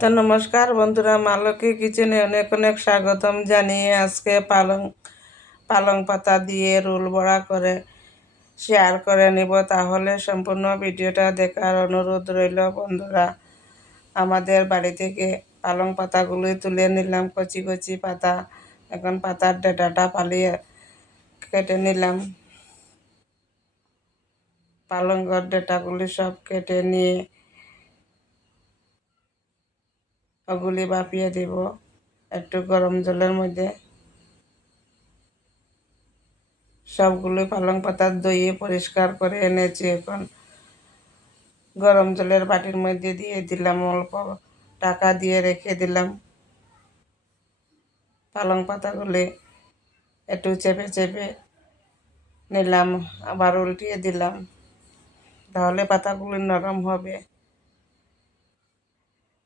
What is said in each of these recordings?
তো নমস্কার বন্ধুরা, মালকী কিচেনে অনেক অনেক স্বাগতম জানিয়ে আজকে পালং পালং পাতা দিয়ে রোল বড়া করে শেয়ার করে নিব। তাহলে সম্পূর্ণ ভিডিওটা দেখার অনুরোধ রইল বন্ধুরা। আমাদের বাড়ি থেকে পালং পাতাগুলি তুলে নিলাম, কচি কচি পাতা। এখন পাতার ডাঁটাটা ফালিয়ে কেটে নিলাম। পালংয়ের ডাঁটাগুলি সব কেটে নিয়ে ওগুলি ভাপিয়ে দিব একটু গরম জলের মধ্যে। সবগুলো পালং পাতা ধুয়ে পরিষ্কার করে এনেছি। এখন গরম জলের বাটির মধ্যে দিয়ে দিলাম, অল্প ঢাকা দিয়ে রেখে দিলাম। পালং পাতাগুলি একটু চেপে চেপে নিলাম, আবার উল্টিয়ে দিলাম, তাহলে পাতাগুলি নরম হবে।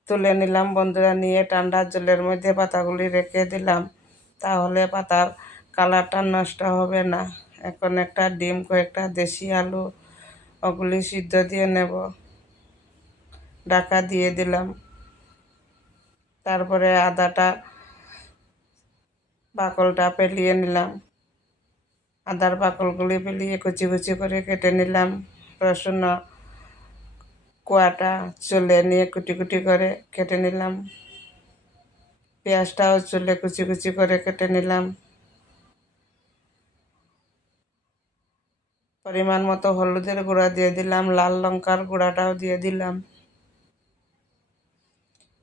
তুলে নিলাম বন্ধুরা, নিয়ে ঠান্ডা জলের মধ্যে পাতাগুলি রেখে দিলাম, তাহলে পাতার কালারটা নষ্ট হবে না। এখন একটা ডিম, কয়েকটা দেশি আলু, ওগুলি সিদ্ধ দিয়ে নেব। ঢাকা দিয়ে দিলাম। তারপরে আদাটা বাকলটা ফেলিয়ে নিলাম। আদার বাকলগুলি ফেলিয়ে কুচি কুচি করে কেটে নিলাম। রসুন কোয়াটা চুলে নিয়ে কুটি কুটি করে কেটে নিলাম। পেঁয়াজটাও চুলে কুচি কুচি করে কেটে নিলাম। পরিমাণ মতো হলুদের গুঁড়া দিয়ে দিলাম, লাল লঙ্কার গুঁড়াটাও দিয়ে দিলাম,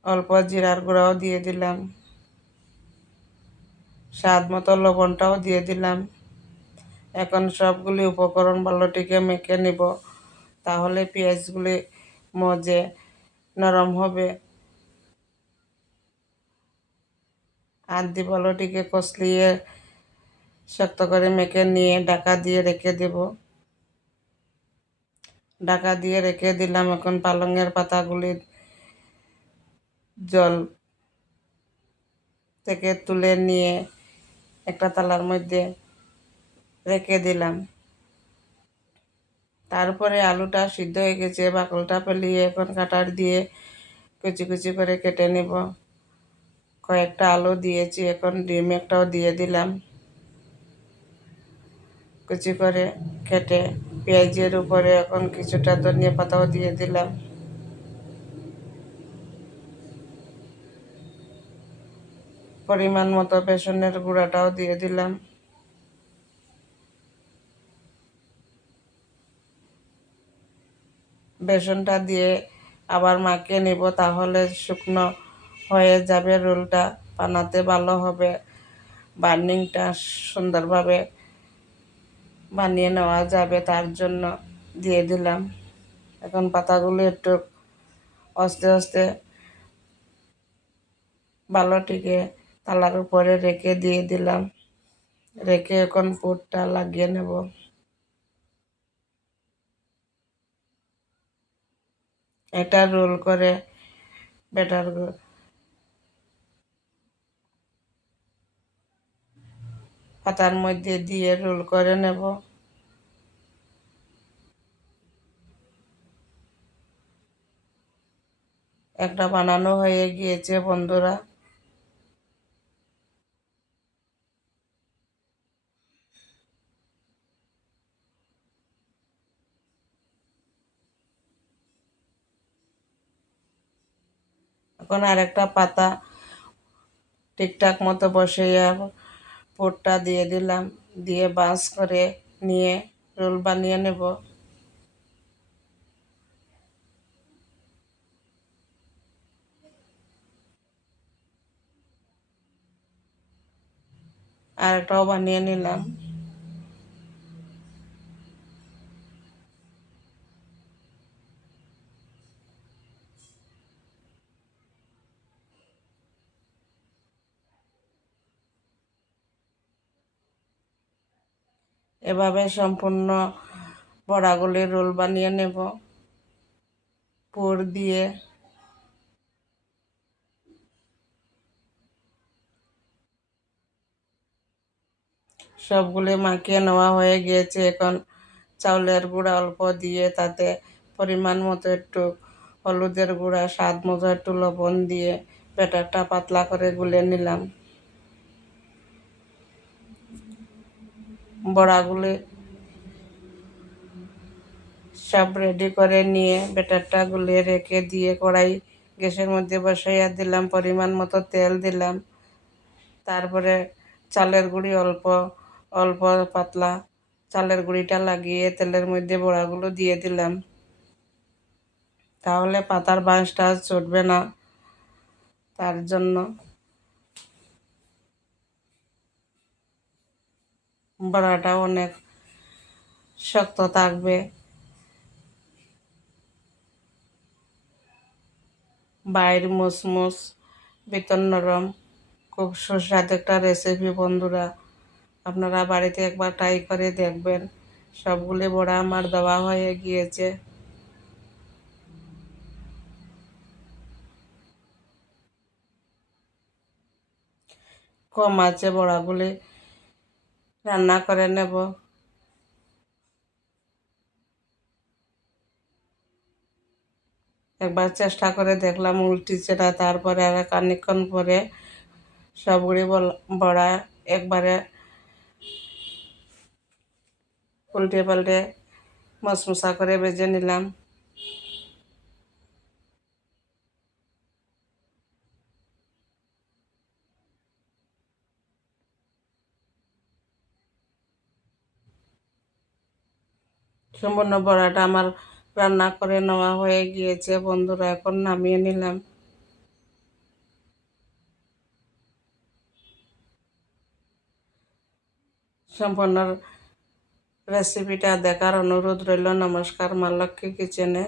অল্প জিরার গুঁড়াও দিয়ে দিলাম, স্বাদ মতো লবণটাও দিয়ে দিলাম। এখন সবগুলি উপকরণ ভালোটিকে মেখে নিব, তাহলে পেঁয়াজগুলি মজে নরম হবে। হাত দিয়ে ভালোটিকে কষলিয়ে শক্ত করে মেখে নিয়ে ঢাকা দিয়ে রেখে দেব। ঢাকা দিয়ে রেখে দিলাম। এখন পালংয়ের পাতাগুলি জল থেকে তুলে নিয়ে একটা থালার মধ্যে রেখে দিলাম। তারপরে আলুটা সিদ্ধ হয়ে গেছে, বাকলটা ফেলিয়ে এখন কাটার দিয়ে কুচি কুচি করে কেটে নেব। কয়েকটা আলু দিয়েছি, এখন ডিম একটাও দিয়ে দিলাম কুচি করে কেটে। পেঁয়াজের উপরে এখন কিছুটা ধনিয়া পাতাও দিয়ে দিলাম। পরিমাণ মতো বেসনের গুঁড়াটাও দিয়ে দিলাম। বেসনটা দিয়ে আবার মাখিয়ে নিব, তাহলে শুকনো হয়ে যাবে। রোলটা বানাতে ভালো হবে, বার্নিংটা সুন্দরভাবে বানিয়ে নেওয়া যাবে, তার জন্য দিয়ে দিলাম। এখন পাতাগুলো একটু আস্তে আস্তে ভালোটিকে থালার উপরে রেখে দিয়ে দিলাম। রেখে এখন পুরটা লাগিয়ে নেব। এটা রোল করে ব্যাটার পাতার মধ্যে দিয়ে রোল করে নেব। একটা বানানো হয়ে গিয়েছে বন্ধুরা। এখন আরেকটা পাতা ঠিকঠাক মতো বসিয়ে পুরটা দিয়ে দিলাম, দিয়ে বাস করে নিয়ে রোল বানিয়ে নেব। আরেকটাও বানিয়ে নিলাম। এভাবে সম্পূর্ণ বড়াগুলি রোল বানিয়ে নেব পুর দিয়ে। সবগুলি মাখিয়ে নেওয়া হয়ে গিয়েছে। এখন চাউলের গুঁড়া অল্প দিয়ে তাতে পরিমাণ মতো একটু হলুদের গুঁড়া, স্বাদ মতো একটু লবণ দিয়ে ব্যাটারটা পাতলা করে গুলে নিলাম। বড়াগুলি সব রেডি করে নিয়ে ব্যাটারটা গুলিয়ে রেখে দিয়ে কড়াই গ্যাসের মধ্যে বসাইয়া দিলাম, পরিমাণ মতো তেল দিলাম। তারপরে চালের গুঁড়ি অল্প অল্প পাতলা চালের গুঁড়িটা লাগিয়ে তেলের মধ্যে বড়াগুলো দিয়ে দিলাম। তাহলে পাতার বাঁশটা চটবে না, তার জন্য। বড়াটা অনেক শক্ত থাকবে, বাইর মুসমুস, ভিতর নরম। খুব সুস্বাদু একটা রেসিপি বন্ধুরা, আপনারা বাড়িতে একবার ট্রাই করে দেখবেন। সবগুলি বড়া আমার দেওয়া হয়ে গিয়েছে। কম আছে বড়াগুলি রান্না করে নেব। একবার চেষ্টা করে দেখলাম উল্টিছে না, তারপরে আর খানিকক্ষণ পরে সবগুলি বড়া একবারে উল্টে পাল্টে মশমশা করে ভেজে নিলাম। সম্পূর্ণ বড়াটা আমার রান্না করে নেওয়া হয়ে গিয়েছে বন্ধুরা, এখন নামিয়ে নিলাম। সম্পূর্ণ রেসিপিটা দেখার অনুরোধ রইল। নমস্কার, মা লক্ষ্মী কিচেনে।